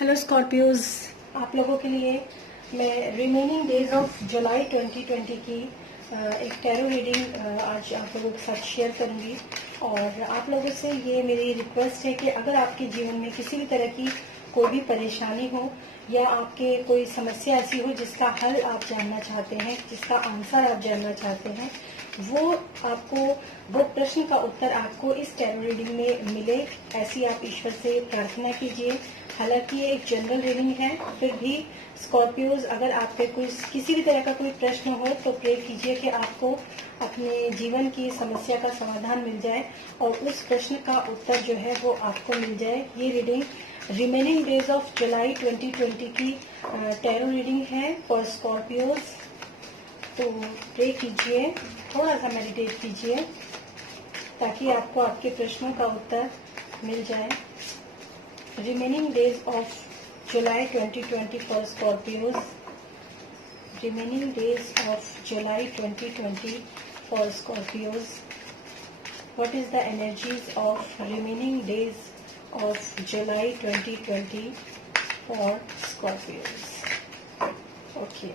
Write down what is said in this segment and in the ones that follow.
Hello Scorpios, आप लोगों के लिए मैं रिमेनिंग डेज ऑफ जुलाई 2020 की एक टैरो रीडिंग आज आप लोगों के साथ शेयर करूंगी। और आप लोगों से ये मेरी रिक्वेस्ट है कि अगर आपके जीवन में किसी भी तरह की कोई भी परेशानी हो या आपके कोई समस्या ऐसी हो जिसका हल आप जानना चाहते हैं, जिसका आंसर आप जानना चाहते हैं, वो प्रश्न का उत्तर आपको इस टैरो रीडिंग में मिले, ऐसी आप ईश्वर से प्रार्थना कीजिए। हालांकि ये एक जनरल रीडिंग है, फिर भी स्कॉर्पियोज अगर आपके कोई किसी भी तरह का कोई प्रश्न हो तो प्रे कीजिए कि आपको अपने जीवन की समस्या का समाधान मिल जाए और उस प्रश्न का उत्तर जो है वो आपको मिल जाए। ये reading remaining days of July 2020 की टैरो रीडिंग है फॉर स्कॉर्पियोज। तो प्रे कीजिए, थोड़ा सा मेडिटेट कीजिए ताकि आपको आपके प्रश्नों का उत्तर मिल जाए। Remaining days of July 2020 for Scorpios. Remaining days of July 2020 for Scorpios. What is the energies of remaining days of July 2020 for Scorpios? Okay.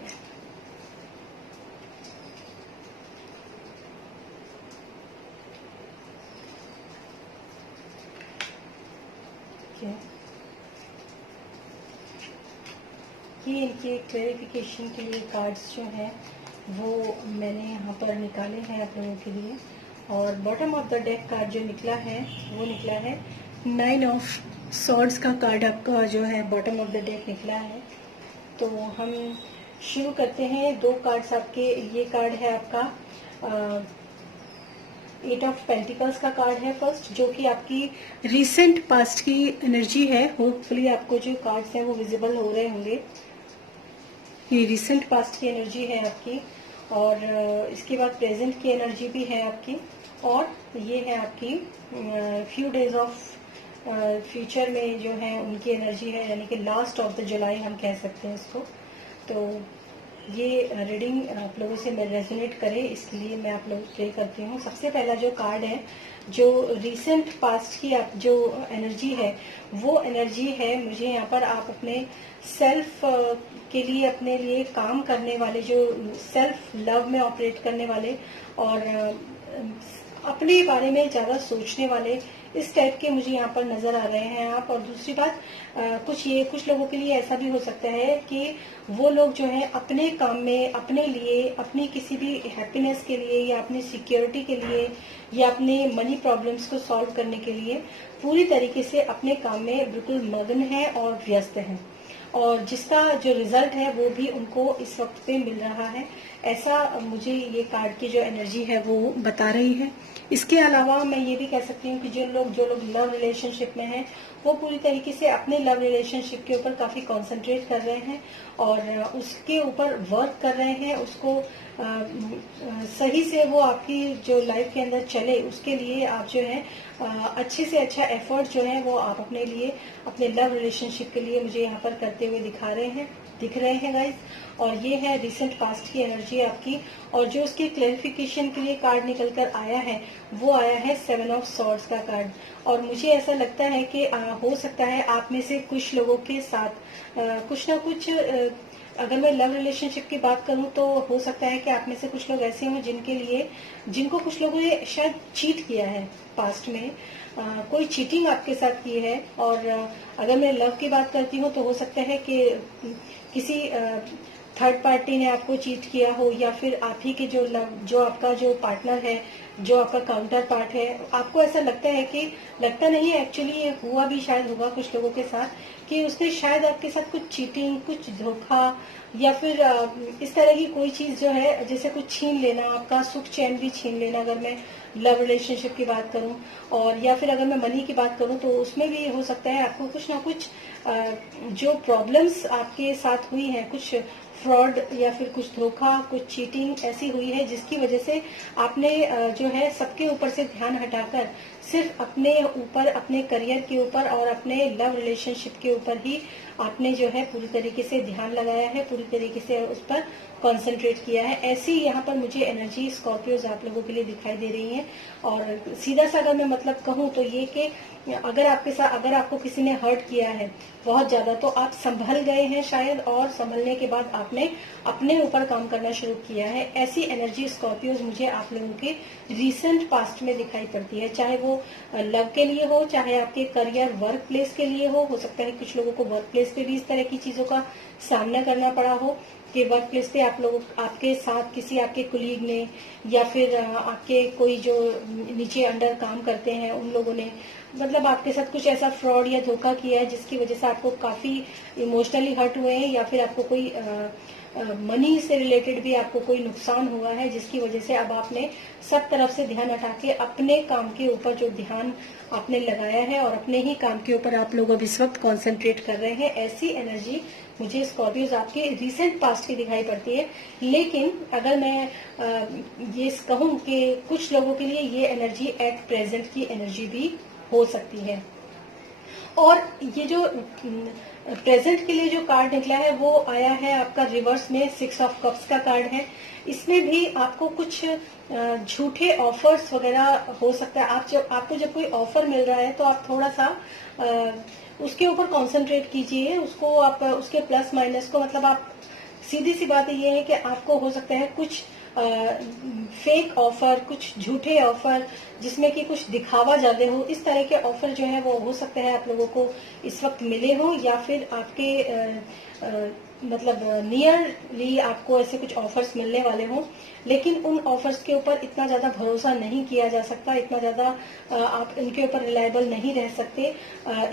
ये इनके क्लैरिफिकेशन के लिए कार्ड्स जो हैं वो मैंने यहाँ पर निकाले हैं आप लोगों के लिए। और bottom of the deck card जो निकला है वो निकला है 9 ऑफ सॉर्ड्स का कार्ड आपका जो है बॉटम ऑफ द डेक निकला है। तो हम शुरू करते हैं। 2 कार्ड्स आपके, ये कार्ड है आपका 8 ऑफ पेंटिकल्स का कार्ड है फर्स्ट, जो कि आपकी रिसेंट पास्ट की एनर्जी है। होपफुली आपको जो कार्ड्स हैं वो विजिबल हो रहे होंगे। ये रिसेंट पास्ट की एनर्जी है आपकी, और इसके बाद प्रेजेंट की एनर्जी भी है आपकी, और ये है आपकी फ्यू डेज ऑफ फ्यूचर में जो है उनकी एनर्जी है, यानी कि लास्ट ऑफ द जुलाई हम कह सकते हैं इसको। तो ये रीडिंग आप लोगों से रेजोनेट करे इसलिए मैं आप लोग प्रे करती हूँ। सबसे पहला जो कार्ड है, जो रिसेंट पास्ट की आप जो एनर्जी है वो एनर्जी है मुझे यहाँ पर आप अपने सेल्फ के लिए, अपने लिए काम करने वाले, जो सेल्फ लव में ऑपरेट करने वाले और अपने बारे में ज्यादा सोचने वाले, इस टाइप के मुझे यहाँ पर नजर आ रहे हैं आप। और दूसरी बात, कुछ लोगों के लिए ऐसा भी हो सकता है कि वो लोग जो है अपने काम में, अपने लिए, अपनी किसी भी हैप्पीनेस के लिए या अपनी सिक्योरिटी के लिए या अपने मनी प्रॉब्लम्स को सॉल्व करने के लिए पूरी तरीके से अपने काम में बिल्कुल मग्न है और व्यस्त है, और जिसका जो रिजल्ट है वो भी उनको इस वक्त पे मिल रहा है, ऐसा मुझे ये कार्ड की जो एनर्जी है वो बता रही है। इसके अलावा मैं ये भी कह सकती हूँ कि जो लोग लव रिलेशनशिप में हैं वो पूरी तरीके से अपने लव रिलेशनशिप के ऊपर काफी कंसंट्रेट कर रहे हैं और उसके ऊपर वर्क कर रहे हैं, उसको सही से वो आपकी जो लाइफ के अंदर चले उसके लिए आप जो है अच्छे से अच्छा एफर्ट जो है वो आप अपने लिए, अपने लव रिलेशनशिप के लिए मुझे यहाँ पर करते हुए दिख रहे हैं गाइस। और ये है रिसेंट पास्ट की एनर्जी आपकी, और जो उसकी क्लैरिफिकेशन के लिए कार्ड निकल कर आया है वो आया है 7 ऑफ सॉर्ड्स का कार्ड। और मुझे ऐसा लगता है कि हो सकता है आप में से कुछ लोगों के साथ कुछ ना कुछ, अगर मैं लव रिलेशनशिप की बात करूं तो हो सकता है कि आप में से कुछ लोग ऐसे हों जिनको कुछ लोगों ने शायद चीट किया है पास्ट में, कोई चीटिंग आपके साथ की है। और अगर मैं लव की बात करती हूँ तो हो सकता है कि किसी थर्ड पार्टी ने आपको चीट किया हो, या फिर आप ही के जो आपका जो पार्टनर है, जो आपका काउंटर पार्ट है, आपको ऐसा लगता है कि, लगता नहीं है एक्चुअली, ये हुआ भी शायद होगा कुछ लोगों के साथ कि उसने शायद आपके साथ कुछ चीटिंग, कुछ धोखा या फिर इस तरह की कोई चीज जो है, जैसे कुछ छीन लेना, आपका सुख चैन भी छीन लेना, अगर मैं लव रिलेशनशिप की बात करूं। और या फिर अगर मैं मनी की बात करूं तो उसमें भी हो सकता है आपको कुछ ना कुछ जो प्रॉब्लम्स आपके साथ हुई हैं, कुछ फ्रॉड या फिर कुछ धोखा, कुछ चीटिंग ऐसी हुई है जिसकी वजह से आपने जो है सबके ऊपर से ध्यान हटाकर सिर्फ अपने ऊपर, अपने करियर के ऊपर और अपने लव रिलेशनशिप के ऊपर ही आपने जो है पूरी तरीके से ध्यान लगाया है, पूरी तरीके से उस पर कंसंट्रेट किया है। ऐसी यहाँ पर मुझे एनर्जी स्कॉर्पियोज आप लोगों के लिए दिखाई दे रही है। और सीधा सा अगर मैं मतलब कहूँ तो ये कि अगर आपको किसी ने हर्ट किया है बहुत ज्यादा, तो आप संभल गए हैं शायद, और संभलने के बाद आपने अपने ऊपर काम करना शुरू किया है। ऐसी एनर्जी स्कॉर्पियोज मुझे आप लोगों के रिसेंट पास्ट में दिखाई पड़ती है, चाहे वो लव के लिए हो, चाहे आपके करियर वर्क प्लेस के लिए हो सकता है कुछ लोगों को वर्क प्लेस पे भी इस तरह की चीजों का सामना करना पड़ा हो कि वर्क प्लेस पे आपके साथ किसी आपके कुलीग ने, या फिर आपके कोई जो नीचे अंडर काम करते हैं उन लोगों ने मतलब आपके साथ कुछ ऐसा फ्रॉड या धोखा किया है जिसकी वजह से आपको काफी इमोशनली हर्ट हुए हैं, या फिर आपको कोई मनी से रिलेटेड भी आपको कोई नुकसान हुआ है, जिसकी वजह से अब आपने सब तरफ से ध्यान हटा के अपने काम के ऊपर जो ध्यान आपने लगाया है और अपने ही काम के ऊपर आप लोग अब इस वक्त कॉन्सेंट्रेट कर रहे हैं। ऐसी एनर्जी मुझे स्कॉर्पियोज आपके रिसेंट पास्ट की दिखाई पड़ती है। लेकिन अगर मैं ये कहूं कि कुछ लोगों के लिए ये एनर्जी एट प्रेजेंट की एनर्जी भी हो सकती है। और ये जो प्रेजेंट के लिए जो कार्ड निकला है वो आया है आपका रिवर्स में 6 ऑफ कप्स का कार्ड है। इसमें भी आपको कुछ झूठे ऑफर्स वगैरह हो सकता है। आपको जब कोई ऑफर मिल रहा है तो आप थोड़ा सा उसके ऊपर कंसंट्रेट कीजिए, उसको आप उसके प्लस माइनस को, मतलब आप सीधी सी बात ये है कि आपको हो सकता है कुछ फेक ऑफर, कुछ झूठे ऑफर जिसमें कि कुछ दिखावा ज्यादा हो, इस तरह के ऑफर जो है वो हो सकता है आप लोगों को इस वक्त मिले हो, या फिर आपके मतलब नियरली आपको ऐसे कुछ ऑफर्स मिलने वाले हों। लेकिन उन ऑफर्स के ऊपर इतना ज्यादा भरोसा नहीं किया जा सकता, इतना ज्यादा आप इनके ऊपर रिलायबल नहीं रह सकते।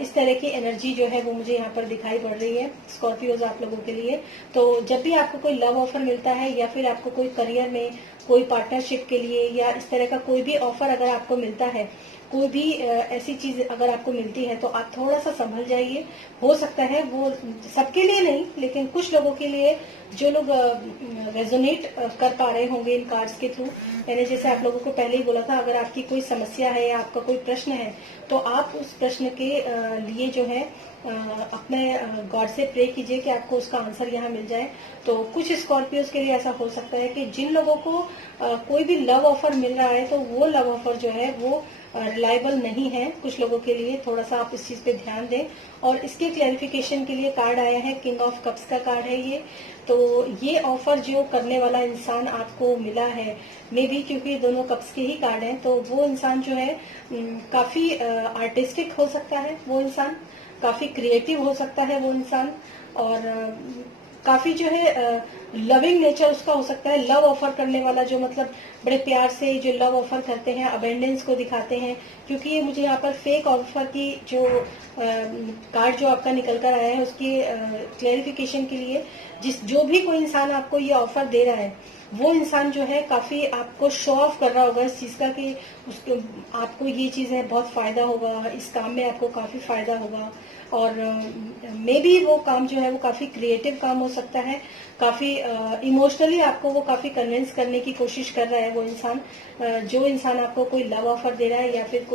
इस तरह की एनर्जी जो है वो मुझे यहाँ पर दिखाई पड़ रही है स्कॉर्पियोज आप लोगों के लिए। तो जब भी आपको कोई लव ऑफर मिलता है, या फिर आपको कोई करियर में कोई पार्टनरशिप के लिए, या इस तरह का कोई भी ऑफर अगर आपको मिलता है, कोई भी ऐसी चीज अगर आपको मिलती है, तो आप थोड़ा सा संभल जाइए। हो सकता है वो सबके लिए नहीं, लेकिन कुछ लोगों के लिए जो लोग रेजोनेट कर पा रहे होंगे इन कार्ड्स के थ्रू। मैंने जैसे आप लोगों को पहले ही बोला था, अगर आपकी कोई समस्या है या आपका कोई प्रश्न है, तो आप उस प्रश्न के लिए जो है अपने गॉड से प्रे कीजिए कि आपको उसका आंसर यहाँ मिल जाए। तो कुछ स्कॉर्पियोज के लिए ऐसा हो सकता है कि जिन लोगों को कोई भी लव ऑफर मिल रहा है, तो वो लव ऑफर जो है वो रिलायबल नहीं है। कुछ लोगों के लिए थोड़ा सा आप इस चीज पे ध्यान दें। और इसके क्लैरिफिकेशन के लिए कार्ड आया है, किंग ऑफ कप्स का कार्ड है ये। तो ये ऑफर जो करने वाला इंसान आपको मिला है, मे बी क्योंकि दोनों कप्स के ही कार्ड हैं, तो वो इंसान जो है काफी आर्टिस्टिक हो सकता है, वो इंसान काफी क्रिएटिव हो सकता है, वो इंसान, और काफी जो है लविंग नेचर उसका हो सकता है। लव ऑफर करने वाला जो मतलब बड़े प्यार से जो लव ऑफर करते हैं, अबेंडेंस को दिखाते हैं। क्योंकि ये मुझे यहाँ पर फेक ऑफर की जो कार्ड जो आपका निकल कर आया है, उसकी क्लैरिफिकेशन के लिए जो भी कोई इंसान आपको ये ऑफर दे रहा है, वो इंसान जो है काफी आपको शो ऑफ कर रहा होगा इस चीज का कि उसको आपको ये चीजें बहुत फायदा होगा, इस काम में आपको काफी फायदा होगा। और मे बी वो काम जो है वो काफी क्रिएटिव काम हो सकता है, काफी इमोशनली आपको वो काफी कन्विंस करने की कोशिश कर रहा है वो इंसान। जो इंसान आपको कोई लव ऑफर दे रहा है, या फिर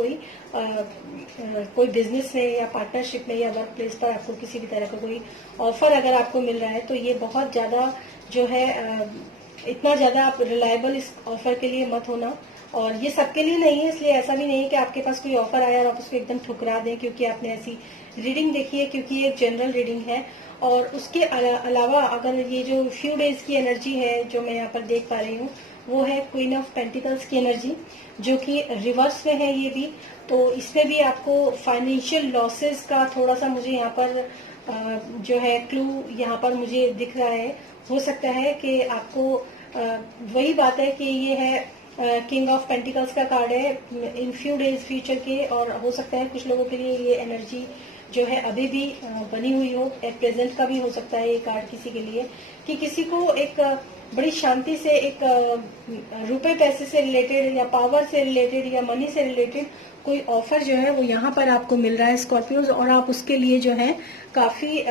कोई बिजनेस में या पार्टनरशिप में या वर्क प्लेस पर आपको किसी भी तरह का कोई ऑफर अगर आपको मिल रहा है, तो ये बहुत ज्यादा जो है इतना ज्यादा आप रिलायबल इस ऑफर के लिए मत होना। और ये सबके लिए नहीं है, इसलिए ऐसा भी नहीं है कि आपके पास कोई ऑफर आया और आप उसको एकदम ठुकरा दें क्योंकि आपने ऐसी रीडिंग देखी है, क्योंकि ये एक जनरल रीडिंग है। और उसके अलावा अगर ये जो फ्यू डेज की एनर्जी है जो मैं यहाँ पर देख पा रही हूँ, वो है क्वीन ऑफ पेंटिकल्स की एनर्जी, जो कि रिवर्स में है ये भी। तो इसमें भी आपको फाइनेंशियल लॉसेस का थोड़ा सा मुझे यहाँ पर जो है क्लू यहाँ पर मुझे दिख रहा है। हो सकता है कि आपको वही बात है कि ये है किंग ऑफ पेंटिकल्स का कार्ड है इन फ्यू डेज फ्यूचर के, और हो सकता है कुछ लोगों के लिए ये एनर्जी जो है अभी भी बनी हुई हो, एट प्रेजेंट का भी हो सकता है ये कार्ड किसी के लिए, कि किसी को एक बड़ी शांति से एक रुपए पैसे से रिलेटेड या पावर से रिलेटेड या मनी से रिलेटेड कोई ऑफर जो है वो यहाँ पर आपको मिल रहा है स्कॉर्पियोज, और आप उसके लिए जो है काफी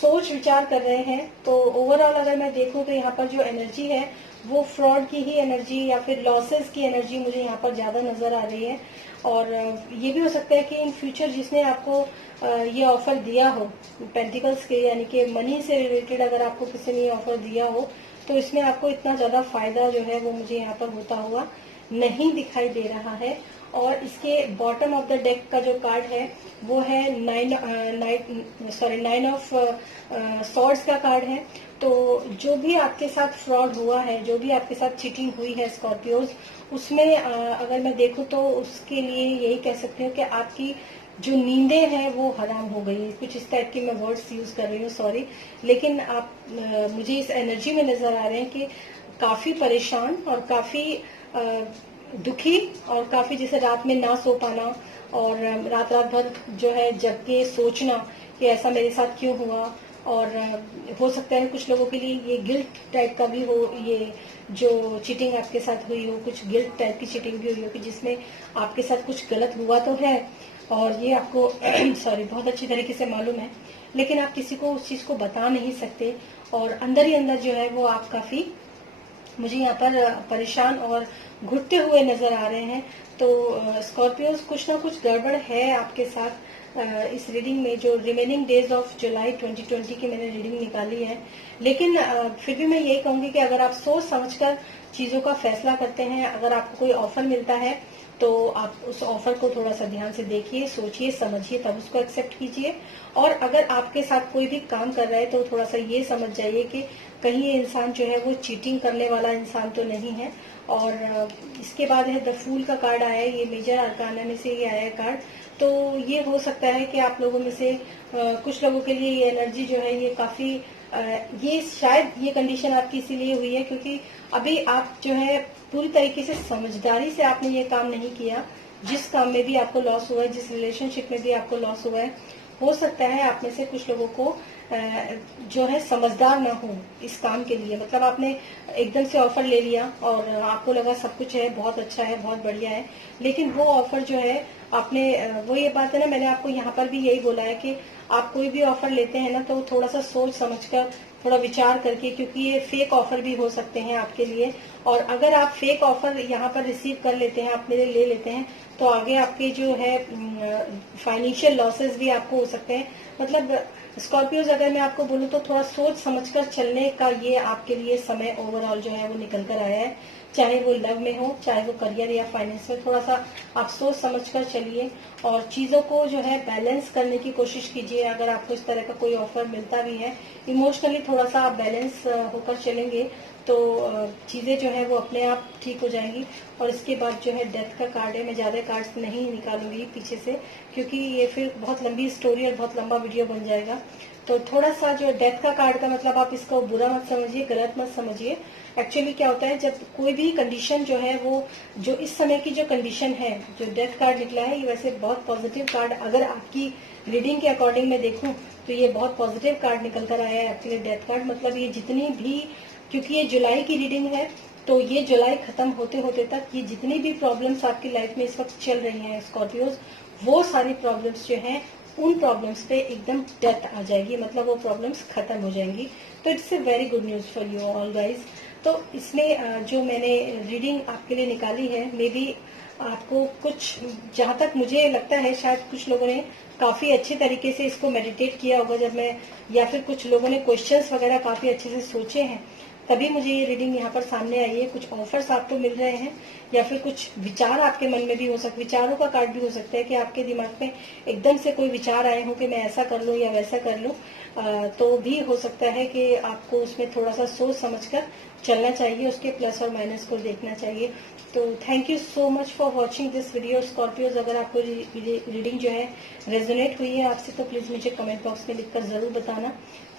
सोच विचार कर रहे हैं। तो ओवरऑल अगर मैं देखूं तो यहाँ पर जो एनर्जी है वो फ्रॉड की ही एनर्जी या फिर लॉसेस की एनर्जी मुझे यहाँ पर ज्यादा नजर आ रही है। और ये भी हो सकता है कि इन फ्यूचर जिसने आपको ये ऑफर दिया हो पेंटिकल्स के, यानी कि मनी से रिलेटेड अगर आपको किसी ने ऑफर दिया हो, तो इसमें आपको इतना ज्यादा फायदा जो है वो मुझे यहाँ पर होता हुआ नहीं दिखाई दे रहा है। और इसके बॉटम ऑफ द डेक का जो कार्ड है वो है नाइन ऑफ सॉर्ड्स का कार्ड है। तो जो भी आपके साथ फ्रॉड हुआ है, जो भी आपके साथ चीटिंग हुई है स्कॉर्पियोज, उसमें अगर मैं देखूं तो उसके लिए यही कह सकती हूँ कि आपकी जो नींदें हैं वो हराम हो गई। कुछ इस टाइप के मैं वर्ड्स यूज कर रही हूँ, सॉरी, लेकिन आप मुझे इस एनर्जी में नजर आ रहे हैं कि काफी परेशान और काफी दुखी और काफी जैसे रात में ना सो पाना और रात भर जो है जग के सोचना कि ऐसा मेरे साथ क्यों हुआ। और हो सकता है कुछ लोगों के लिए ये गिल्ट टाइप का भी हो, ये जो चीटिंग आपके साथ हुई हो, कुछ गिल्ट टाइप की चीटिंग भी हुई हो कि जिसमें आपके साथ कुछ गलत हुआ तो है और ये आपको सॉरी बहुत अच्छी तरीके से मालूम है, लेकिन आप किसी को उस चीज को बता नहीं सकते और अंदर ही अंदर जो है वो आप काफी मुझे यहाँ पर परेशान और घुटते हुए नजर आ रहे हैं। तो स्कॉर्पियोज कुछ ना कुछ गड़बड़ है आपके साथ। इस रीडिंग में जो रिमेनिंग डेज ऑफ जुलाई 2020 की मैंने रीडिंग निकाली है, लेकिन फिर भी मैं यही कहूंगी कि अगर आप सोच समझकर चीजों का फैसला करते हैं, अगर आपको कोई ऑफर मिलता है तो आप उस ऑफर को थोड़ा सा ध्यान से देखिए, सोचिए, समझिए, तब उसको एक्सेप्ट कीजिए। और अगर आपके साथ कोई भी काम कर रहा है तो थोड़ा सा ये समझ जाइए कि कहीं ये इंसान जो है वो चीटिंग करने वाला इंसान तो नहीं है। और इसके बाद है द फूल का कार्ड आया है, ये मेजर अरकाना में से ये आया है कार्ड। तो ये हो सकता है कि आप लोगों में से कुछ लोगों के लिए ये एनर्जी जो है ये काफी ये शायद ये कंडीशन आपकी इसीलिए हुई है क्योंकि अभी आप जो है पूरी तरीके से समझदारी से आपने ये काम नहीं किया। जिस काम में भी आपको लॉस हुआ है, जिस रिलेशनशिप में भी आपको लॉस हुआ है, हो सकता है आप में से कुछ लोगों को जो है समझदार ना हो इस काम के लिए। मतलब आपने एकदम से ऑफर ले लिया और आपको लगा सब कुछ है, बहुत अच्छा है, बहुत बढ़िया है, लेकिन वो ऑफर जो है आपने वो ये बात है ना, मैंने आपको यहाँ पर भी यही बोला है कि आप कोई भी ऑफर लेते हैं ना तो थोड़ा सा सोच समझकर, थोड़ा विचार करके, क्योंकि ये फेक ऑफर भी हो सकते हैं आपके लिए। और अगर आप फेक ऑफर यहाँ पर रिसीव कर लेते हैं, आप मेरे ले लेते हैं, तो आगे आपके जो है फाइनेंशियल लॉसेस भी आपको हो सकते हैं। मतलब स्कॉर्पियोज अगर मैं आपको बोलूँ तो थोड़ा सोच समझकर चलने का ये आपके लिए समय ओवरऑल जो है वो निकल कर आया है। चाहे वो लव में हो, चाहे वो करियर या फाइनेंस में, थोड़ा सा आप सोच समझकर चलिए और चीजों को जो है बैलेंस करने की कोशिश कीजिए। अगर आपको इस तरह का कोई ऑफर मिलता भी है, इमोशनली थोड़ा सा आप बैलेंस होकर चलेंगे तो चीजें जो है वो अपने आप ठीक हो जाएंगी। और इसके बाद जो है डेथ का कार्ड है, मैं ज्यादा कार्ड्स नहीं निकालूंगी पीछे से क्योंकि ये फिर बहुत लंबी स्टोरी और बहुत लंबा वीडियो बन जाएगा। तो थोड़ा सा जो डेथ का कार्ड का मतलब आप इसको बुरा मत समझिए, गलत मत समझिए। एक्चुअली क्या होता है जब कोई भी कंडीशन जो है वो जो इस समय की जो कंडीशन है, जो डेथ कार्ड निकला है, ये वैसे बहुत पॉजिटिव कार्ड, अगर आपकी रीडिंग के अकॉर्डिंग मैं देखूं तो ये बहुत पॉजिटिव कार्ड निकल कर आया है आपके लिए डेथ कार्ड। मतलब ये जितनी भी, क्योंकि ये जुलाई की रीडिंग है तो ये जुलाई खत्म होते होते तक ये जितनी भी प्रॉब्लम्स आपकी लाइफ में इस वक्त चल रही हैं स्कॉर्पियोज, वो सारी प्रॉब्लम्स जो हैं उन प्रॉब्लम्स पे एकदम डेथ आ जाएगी, मतलब वो प्रॉब्लम्स खत्म हो जाएंगी। तो it's a very good news for you all guys. तो इसमें जो मैंने रीडिंग आपके लिए निकाली है, मे बी आपको कुछ, जहां तक मुझे लगता है शायद कुछ लोगों ने काफी अच्छे तरीके से इसको मेडिटेट किया होगा जब मैं, या फिर कुछ लोगों ने क्वेश्चंस वगैरह काफी अच्छे से सोचे हैं, तभी मुझे ये रीडिंग यहाँ पर सामने आई है। कुछ ऑफर्स आपको मिल रहे हैं या फिर कुछ विचार आपके मन में भी हो सकते, विचारों का कार्ड भी हो सकता है कि आपके दिमाग में एकदम से कोई विचार आए हो कि मैं ऐसा कर लूं या वैसा कर लूं। तो भी हो सकता है कि आपको उसमें थोड़ा सा सोच समझकर चलना चाहिए, उसके प्लस और माइनस को देखना चाहिए। तो thank you so much for watching this video Scorpios. अगर आपको रीडिंग जो है रेजोनेट हुई है आपसे तो प्लीज मुझे कमेंट बॉक्स में लिखकर जरूर बताना।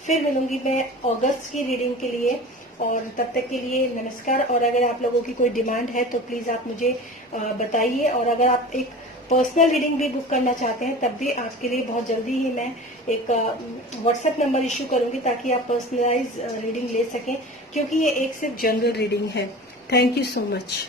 फिर मिलूंगी मैं अगस्त की रीडिंग के लिए, और तब तक के लिए नमस्कार। और अगर आप लोगों की कोई डिमांड है तो प्लीज आप मुझे बताइए, और अगर आप एक पर्सनल रीडिंग भी बुक करना चाहते हैं तब भी आपके लिए बहुत जल्दी ही मैं एक व्हाट्सएप नंबर इश्यू करूंगी ताकि आप पर्सनलाइज रीडिंग ले सकें, क्योंकि ये एक सिर्फ जनरल रीडिंग है। Thank you so much.